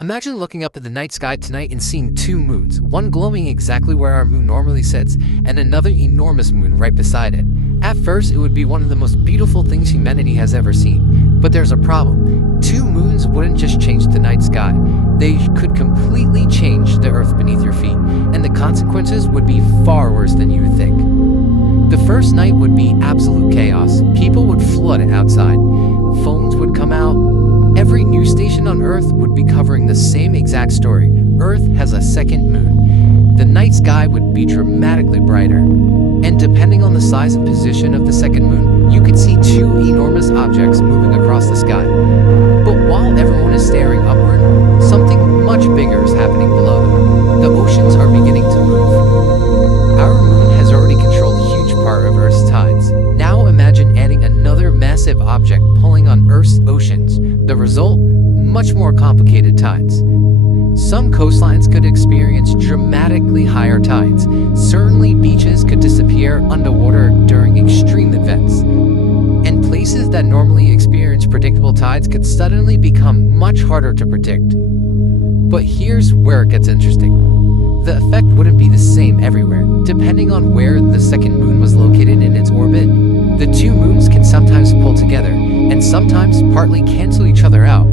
Imagine looking up at the night sky tonight and seeing two moons, one glowing exactly where our moon normally sits, and another enormous moon right beside it. At first, it would be one of the most beautiful things humanity has ever seen. But there's a problem. Two moons wouldn't just change the night sky. They could completely change the earth beneath your feet, and the consequences would be far worse than you would think. The first night would be absolute chaos. People would flood outside. Phones would come out. Every news station on Earth would be covering the same exact story. Earth has a second moon. The night sky would be dramatically brighter. And depending on the size and position of the second moon, you could see two enormous objects moving across the sky. But while everyone is staring upward, something much bigger is happening below them. The oceans are beginning to move. Our moon has already controlled a huge part of Earth's tides. Now imagine adding another massive object pulling on Earth's oceans. The result? Much more complicated tides. Some coastlines could experience dramatically higher tides. Certainly beaches could disappear underwater during extreme events. And places that normally experience predictable tides could suddenly become much harder to predict. But here's where it gets interesting. The effect wouldn't be the same everywhere. Depending on where the second moon was located in its orbit, the two moons can sometimes pull together, and sometimes partly cancel each other out.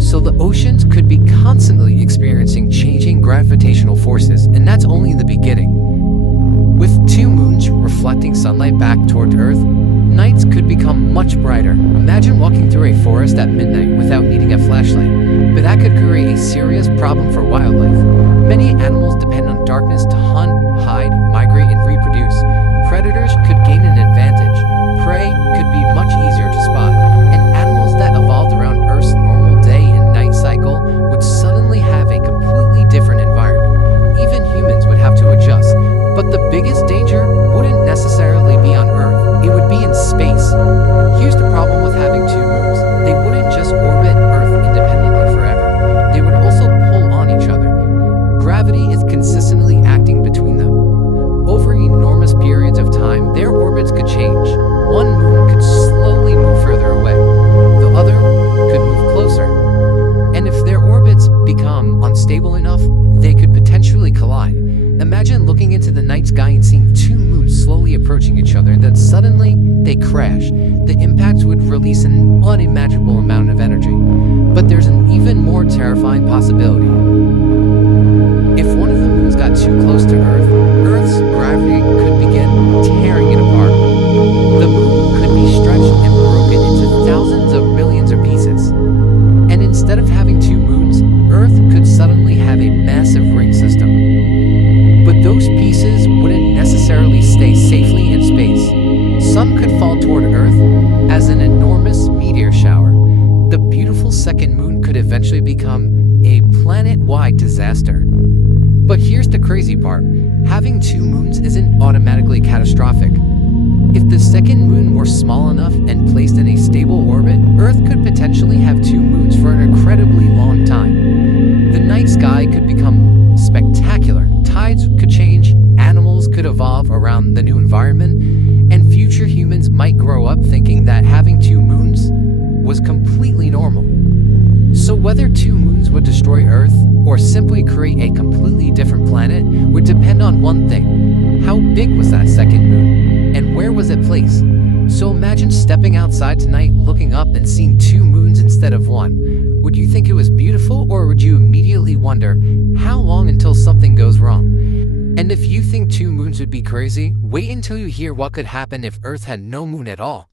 So the oceans could be constantly experiencing changing gravitational forces, and that's only the beginning. With two moons reflecting sunlight back toward Earth, nights could become much brighter. Imagine walking through a forest at midnight without needing a flashlight, but that could create a serious problem for wildlife. Many animals depend on darkness to hunt, hide, migrate, and reproduce. Predators could gain an advantage. Prey could be much easier to spot, and animals that evolved around Earth's normal day and night cycle would suddenly have a completely different environment. Even humans would have to adjust. But the biggest danger wouldn't necessarily be on Earth, it would be in space. Here's the problem with having two moons. They wouldn't just orbit Earth independently forever. They would also pull on each other. Gravity is consistently acting between them. Over enormous periods of time, their orbits could change. One moon could slowly move further away. The other could move closer. And if their orbits become unstable enough, they could potentially collide. Imagine looking into the night sky and seeing two moons slowly approaching each other, and then suddenly they crash. The impact would release an unimaginable amount of energy. But there's an even more terrifying possibility. If one of the moons got too close to Earth, Earth's gravity could begin tearing it apart. The moon could be stretched and broken into thousands of millions of pieces. And instead of having two moons, Earth could suddenly have a massive ring system. But those pieces wouldn't necessarily stay safely in space. Some could fall toward Earth as an enormous meteor shower. The beautiful second moon could eventually become a planet-wide disaster. But here's the crazy part. Having two moons isn't automatically catastrophic. If the second moon were small enough and placed in a stable orbit, Earth could potentially have two moons for an incredibly long time. The night sky could become spectacular. Tides could change, animals could evolve around the new environment, and future humans might grow up thinking that having two moons was completely normal. So whether two moons would destroy Earth or simply create a completely different planet would depend on one thing. How big was that second moon? And where was it placed? So imagine stepping outside tonight, looking up and seeing two moons instead of one. Would you think it was beautiful, or would you immediately wonder, how long until something goes wrong? And if you think two moons would be crazy, wait until you hear what could happen if Earth had no moon at all.